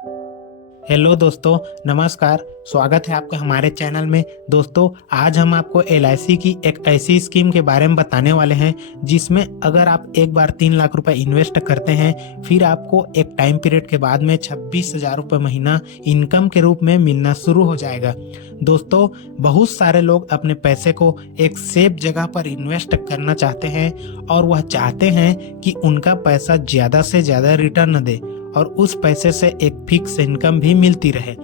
Hello दोस्तों, नमस्कार। स्वागत है आपका हमारे चैनल में। दोस्तों, आज हम आपको एलआईसी की एक ऐसी स्कीम के बारे में बताने वाले हैं जिसमें अगर आप एक बार 3 लाख रुपए इन्वेस्ट करते हैं, फिर आपको एक टाइम पीरियड के बाद में 26,000 रुपये महीना इनकम के रूप में मिलना शुरू हो जाएगा। दोस्तों, बहुत सारे लोग अपने पैसे को एक सेफ जगह पर इन्वेस्ट करना चाहते हैं और वह चाहते हैं कि उनका पैसा ज़्यादा से ज़्यादा रिटर्न दे और उस पैसे से एक फिक्स इनकम भी मिलती रहे।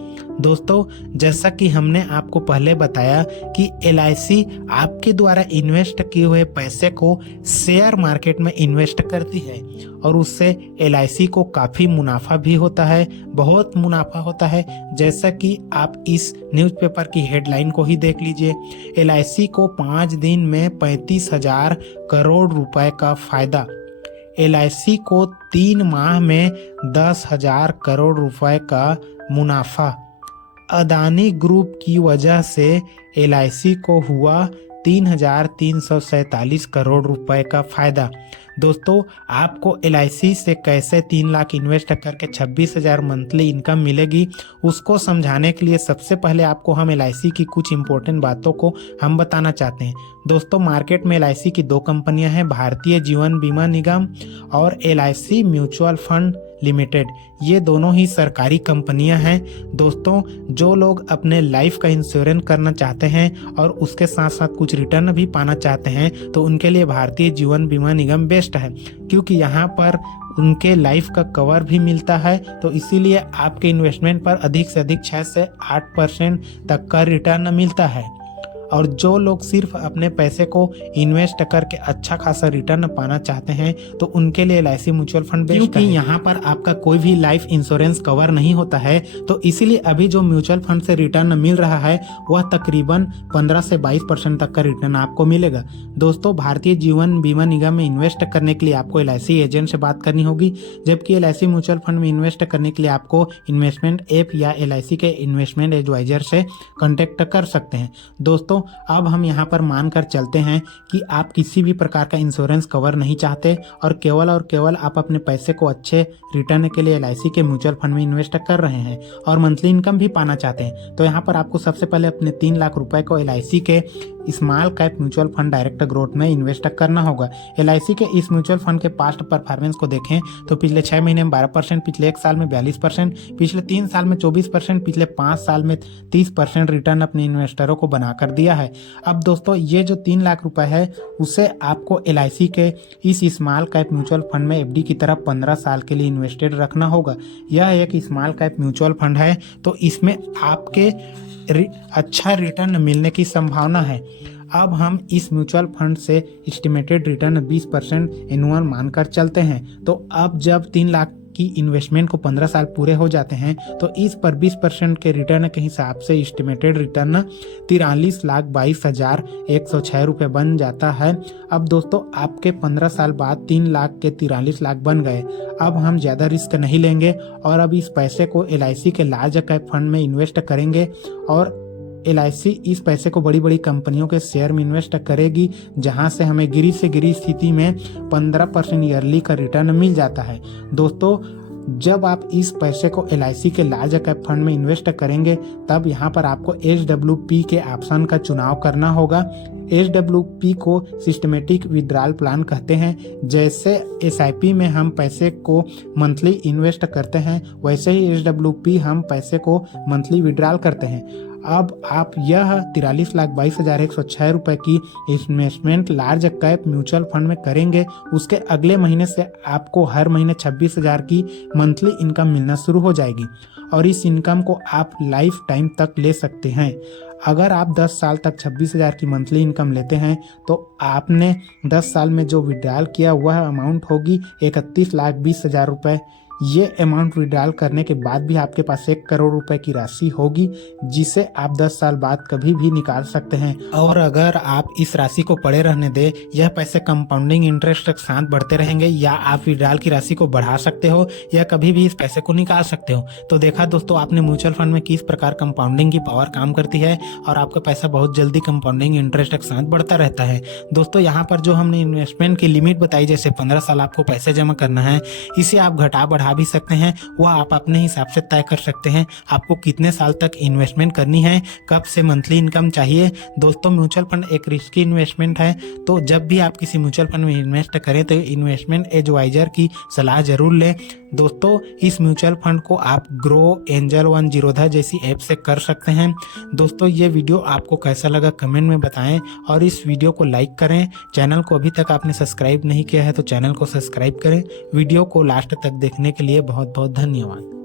दोस्तों, जैसा कि हमने आपको पहले बताया कि एलआईसी आपके द्वारा इन्वेस्ट किए हुए पैसे को शेयर मार्केट में इन्वेस्ट करती है और उससे एलआईसी को काफ़ी मुनाफा भी होता है, बहुत मुनाफा होता है। जैसा कि आप इस न्यूज़पेपर की हेडलाइन को ही देख लीजिए, एलआईसी को 5 दिन में 35,000 करोड़ रुपए का फायदा, एलआईसी को 3 माह में 10,000 करोड़ रुपए का मुनाफा। अदानी ग्रुप की वजह से एलआईसी को हुआ 3,347 करोड़ रुपए का फायदा। दोस्तों, आपको एलआईसी से कैसे 3 लाख इन्वेस्ट करके 26,000 मंथली इनकम मिलेगी, उसको समझाने के लिए सबसे पहले आपको हम एलआईसी की कुछ इंपॉर्टेंट बातों को हम बताना चाहते हैं। दोस्तों, मार्केट में एलआईसी की 2 कंपनियां हैं, भारतीय जीवन बीमा निगम और एलआईसी म्यूचुअल फंड लिमिटेड। ये दोनों ही सरकारी कंपनियां हैं। दोस्तों, जो लोग अपने लाइफ का इंश्योरेंस करना चाहते हैं और उसके साथ साथ कुछ रिटर्न भी पाना चाहते हैं, तो उनके लिए भारतीय जीवन बीमा निगम बेस्ट है, क्योंकि यहाँ पर उनके लाइफ का कवर भी मिलता है। तो इसीलिए आपके इन्वेस्टमेंट पर अधिक से अधिक 6 से 8% तक का रिटर्न मिलता है। और जो लोग सिर्फ अपने पैसे को इन्वेस्ट करके अच्छा खासा रिटर्न पाना चाहते हैं, तो उनके लिए एलआईसी म्यूचुअल फंड बेस्ट है, क्योंकि यहाँ पर आपका कोई भी लाइफ इंश्योरेंस कवर नहीं होता है। तो इसीलिए अभी जो म्यूचुअल फंड से रिटर्न मिल रहा है वह तकरीबन 15 से 22% तक का रिटर्न आपको मिलेगा। दोस्तों, भारतीय जीवन बीमा निगम में इन्वेस्ट करने के लिए आपको एलआईसी एजेंट से बात करनी होगी, जबकि एलआईसी म्यूचुअल फंड में इन्वेस्ट करने के लिए आपको इन्वेस्टमेंट ऐप या एलआईसी के इन्वेस्टमेंट एडवाइजर से कॉन्टेक्ट कर सकते हैं। दोस्तों, अब हम यहाँ पर मानकर चलते हैं कि आप किसी भी प्रकार का इंश्योरेंस कवर नहीं चाहते और केवल आप अपने पैसे को अच्छे रिटर्न के लिए एलआईसी के म्यूचुअल फंड में इन्वेस्ट कर रहे हैं और मंथली इनकम भी पाना चाहते हैं। तो यहाँ पर आपको सबसे पहले अपने 3 लाख रुपए को एलआईसी के small cap mutual fund direct growth में इन्वेस्ट करना होगा। एलआईसी के इस म्यूचुअल फंड के पास्ट परफॉर्मेंस को देखें तो पिछले 6 महीने में 12%, पिछले 1 साल में 42%, पिछले 3 साल में 24%, पिछले 5 साल में 30% रिटर्न अपने इन्वेस्टरों को बनाकर दिया है। अब दोस्तों, ये जो 3 लाख रुपए है उसे आपको एलआईसी के इस स्मॉल कैप म्यूचुअल फंड में एफडी की तरह 15 साल के लिए इन्वेस्टेड रखना होगा। यह एक स्मॉल कैप म्यूचुअल फंड है, तो इसमें आपके अच्छा रिटर्न मिलने की संभावना है। अब हम इस म्यूचुअल फंड से एस्टिमेटेड रिटर्न 20% एनुअल मानकर चलते हैं। तो अब जब 3 लाख की इन्वेस्टमेंट को 15 साल पूरे हो जाते हैं, तो इस पर 20% के रिटर्न के हिसाब से एस्टिमेटेड रिटर्न 43,22,106 रुपये बन जाता है। अब दोस्तों, आपके 15 साल बाद 3 लाख के 43 लाख बन गए। अब हम ज़्यादा रिस्क नहीं लेंगे और अब इस पैसे को एलआईसी के लार्ज कैप फंड में इन्वेस्ट करेंगे और एलआईसी इस पैसे को बड़ी बड़ी कंपनियों के शेयर में इन्वेस्ट करेगी, जहां से हमें गिरी से गिरी स्थिति में 15% ईयरली का रिटर्न मिल जाता है। दोस्तों, जब आप इस पैसे को एलआईसी के लार्ज कैप फंड में इन्वेस्ट करेंगे, तब यहाँ पर आपको एचडब्ल्यूपी के ऑप्शन का चुनाव करना होगा। एचडब्ल्यूपी को सिस्टमेटिक विड्रॉल प्लान कहते हैं। जैसे एसआईपी में हम पैसे को मंथली इन्वेस्ट करते हैं, वैसे ही एचडब्ल्यूपी हम पैसे को मंथली विड्रॉल करते हैं। अब आप यह 43,22,106 रुपए की investment large cap mutual fund में करेंगे, उसके अगले महीने से आपको हर महीने 26,000 की मंथली इनकम मिलना शुरू हो जाएगी और इस इनकम को आप लाइफ टाइम तक ले सकते हैं। अगर आप 10 साल तक 26,000 की मंथली इनकम लेते हैं, तो आपने 10 साल में जो विड्रॉल किया वह अमाउंट होगी 31,20,000 रुपये। ये अमाउंट विड्रॉल करने के बाद भी आपके पास 1 करोड़ रुपए की राशि होगी, जिसे आप 10 साल बाद कभी भी निकाल सकते हैं। और अगर आप इस राशि को पड़े रहने दें, यह पैसे कंपाउंडिंग इंटरेस्ट के साथ बढ़ते रहेंगे, या आप विड्रॉल की राशि को बढ़ा सकते हो या कभी भी इस पैसे को निकाल सकते हो। तो देखा दोस्तों, आपने म्यूचुअल फंड में किस प्रकार कंपाउंडिंग की पावर काम करती है और आपका पैसा बहुत जल्दी कंपाउंडिंग इंटरेस्ट के साथ बढ़ता रहता है। दोस्तों, यहाँ पर जो हमने इन्वेस्टमेंट की लिमिट बताई, जैसे 15 साल आपको पैसे जमा करना है, इसे आप घटा बढ़ा बढ़ा भी सकते हैं, वह आप अपने हिसाब से तय कर सकते हैं। आपको कितने साल तक इन्वेस्टमेंट करनी है, कब से मंथली इनकम चाहिए। दोस्तों म्यूचुअल फंड एक रिस्की इन्वेस्टमेंट है, तो जब भी आप किसी म्यूचुअल फंड में इन्वेस्ट करें तो इन्वेस्टमेंट एडवाइजर की सलाह जरूर लें। दोस्तों इस म्यूचुअल फंड को आप ग्रो, एंजल वन, जीरोधा जैसी ऐप से कर सकते हैं। दोस्तों ये वीडियो आपको कैसा लगा कमेंट में बताएं और इस वीडियो को लाइक करें। चैनल को अभी तक आपने सब्सक्राइब नहीं किया है तो चैनल को सब्सक्राइब करें। वीडियो को लास्ट तक देखने के लिए बहुत बहुत धन्यवाद।